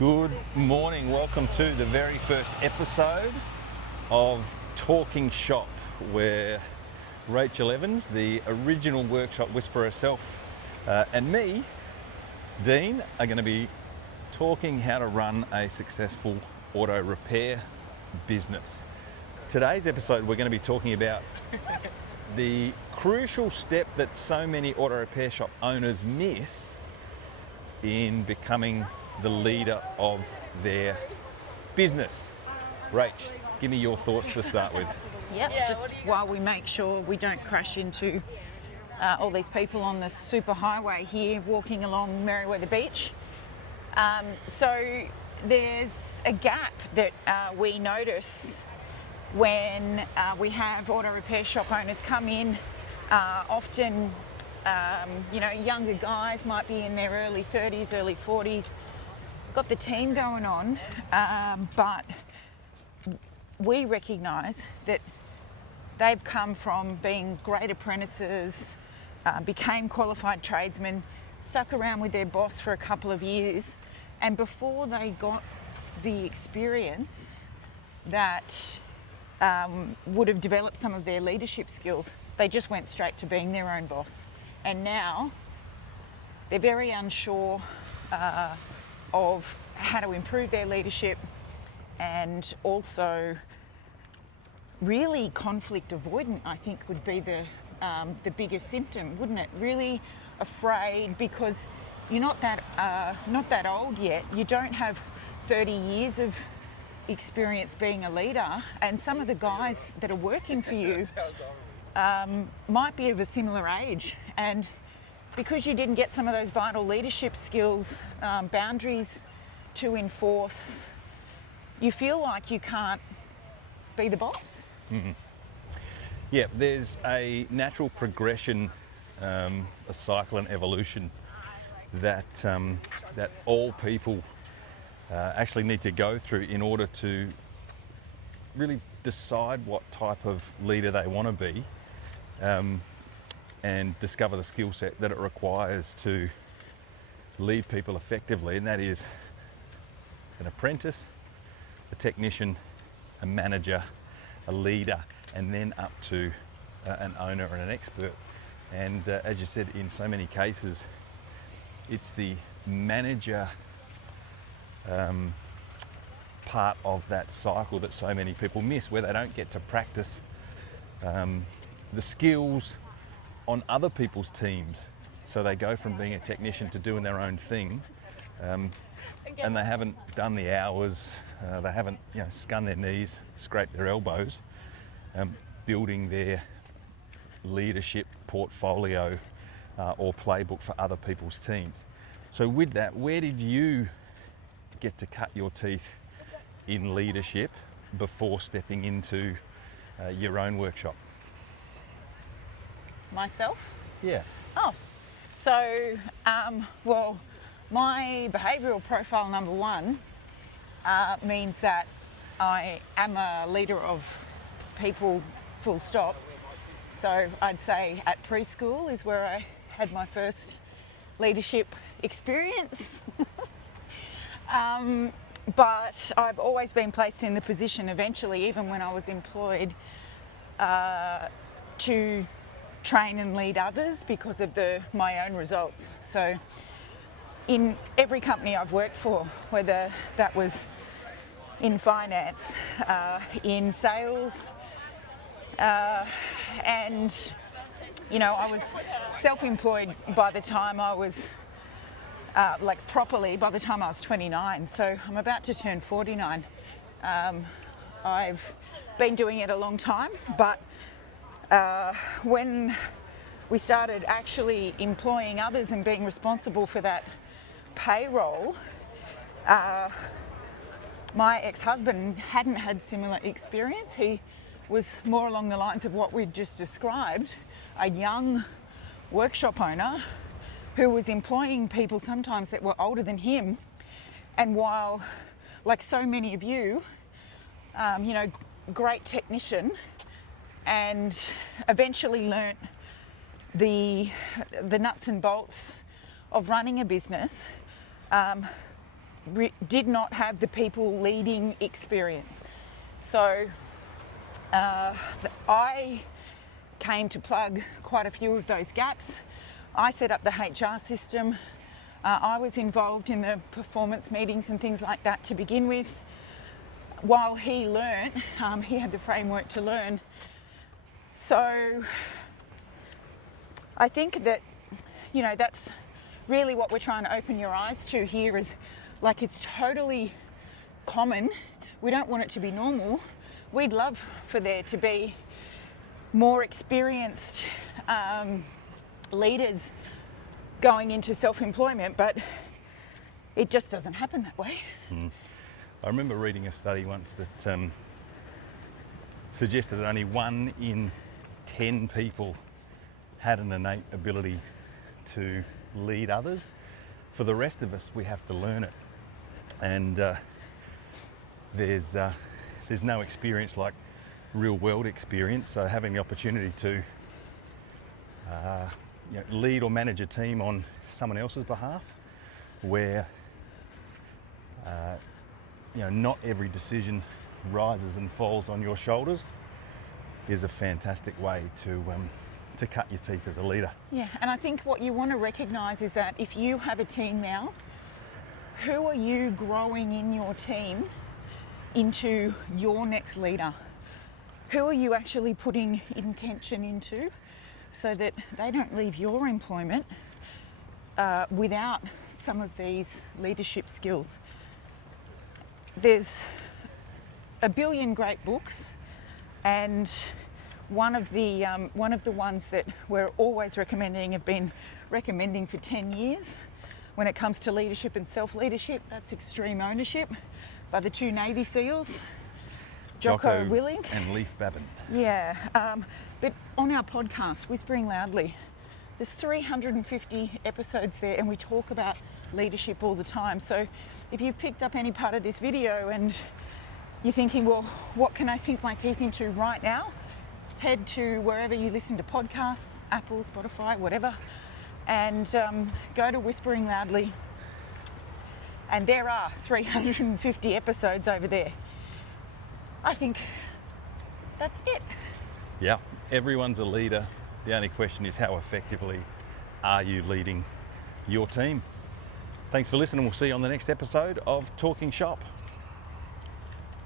Good morning. Welcome to the very first episode of Talking Shop, where Rachael Evans, the original workshop whisperer herself, and me, Dean, are going to be talking how to run a successful auto repair business. Today's episode, we're going to be talking about the crucial step that so many auto repair shop owners miss in becoming the leader of their business. Rach, give me your thoughts to start with. Yep, just while we make sure we don't crash into all these people on the super highway here walking along Merriweather Beach. So there's a gap that we notice when we have auto repair shop owners come in. Often, younger guys might be in their early 30s, early 40s, got the team going on, but we recognise that they've come from being great apprentices, became qualified tradesmen, stuck around with their boss for a couple of years, and before they got the experience that would have developed some of their leadership skills, they just went straight to being their own boss. And now they're very unsure of how to improve their leadership, and also really conflict avoidant, I think, would be the biggest symptom, wouldn't it? Really afraid because you're not that old yet. You don't have 30 years of experience being a leader, and some of the guys that are working for you might be of a similar age, and because you didn't get some of those vital leadership skills, boundaries to enforce, you feel like you can't be the boss. Mm-hmm. Yeah, there's a natural progression, a cycle and evolution that all people actually need to go through in order to really decide what type of leader they want to be, and discover the skill set that it requires to lead people effectively, and that is an apprentice, a technician, a manager, a leader, and then up to an owner and an expert. And as you said, in so many cases, it's the manager part of that cycle that so many people miss, where they don't get to practice the skills on other people's teams. So they go from being a technician to doing their own thing, and they haven't done the hours, they haven't scun their knees, scraped their elbows, building their leadership portfolio or playbook for other people's teams. So with that, where did you get to cut your teeth in leadership before stepping into your own workshop? Myself? Yeah. Oh, so, well, my behavioural profile number one means that I am a leader of people, full stop. So I'd say at preschool is where I had my first leadership experience. But I've always been placed in the position eventually, even when I was employed, to train and lead others because of my own results. So in every company I've worked for, whether that was in finance, in sales, and I was self-employed by the time I was properly by the time I was 29, so I'm about to turn 49. I've been doing it a long time, but when we started actually employing others and being responsible for that payroll, my ex-husband hadn't had similar experience. He was more along the lines of what we'd just described, a young workshop owner who was employing people sometimes that were older than him. And while, like so many of you, great technician, and eventually learnt the nuts and bolts of running a business, did not have the people leading experience. So I came to plug quite a few of those gaps. I set up the HR system. I was involved in the performance meetings and things like that to begin with. While he learnt, he had the framework to learn. So I think that, you know, that's really what we're trying to open your eyes to here, is like, it's totally common. We don't want it to be normal. We'd love for there to be more experienced leaders going into self-employment, but it just doesn't happen that way. I remember reading a study once that suggested that only 1 in 10 people had an innate ability to lead others. For the rest of us, we have to learn it. And there's no experience like real world experience. So having the opportunity to lead or manage a team on someone else's behalf, where not every decision rises and falls on your shoulders, is a fantastic way to cut your teeth as a leader. Yeah, and I think what you want to recognise is that if you have a team now, who are you growing in your team into your next leader? Who are you actually putting intention into so that they don't leave your employment without some of these leadership skills? There's a billion great books, and one of the ones that we're always recommending, have been recommending for 10 years when it comes to leadership and self-leadership, that's Extreme Ownership by the 2 Navy SEALs, Jocko Willink and Leif Babin. Yeah, but on our podcast, Whispering Loudly, there's 350 episodes there, and we talk about leadership all the time. So if you've picked up any part of this video and you're thinking, well, what can I sink my teeth into right now? Head to wherever you listen to podcasts, Apple, Spotify, whatever, and go to Whispering Loudly. And there are 350 episodes over there. I think that's it. Yeah, everyone's a leader. The only question is, how effectively are you leading your team? Thanks for listening. We'll see you on the next episode of Talking Shop.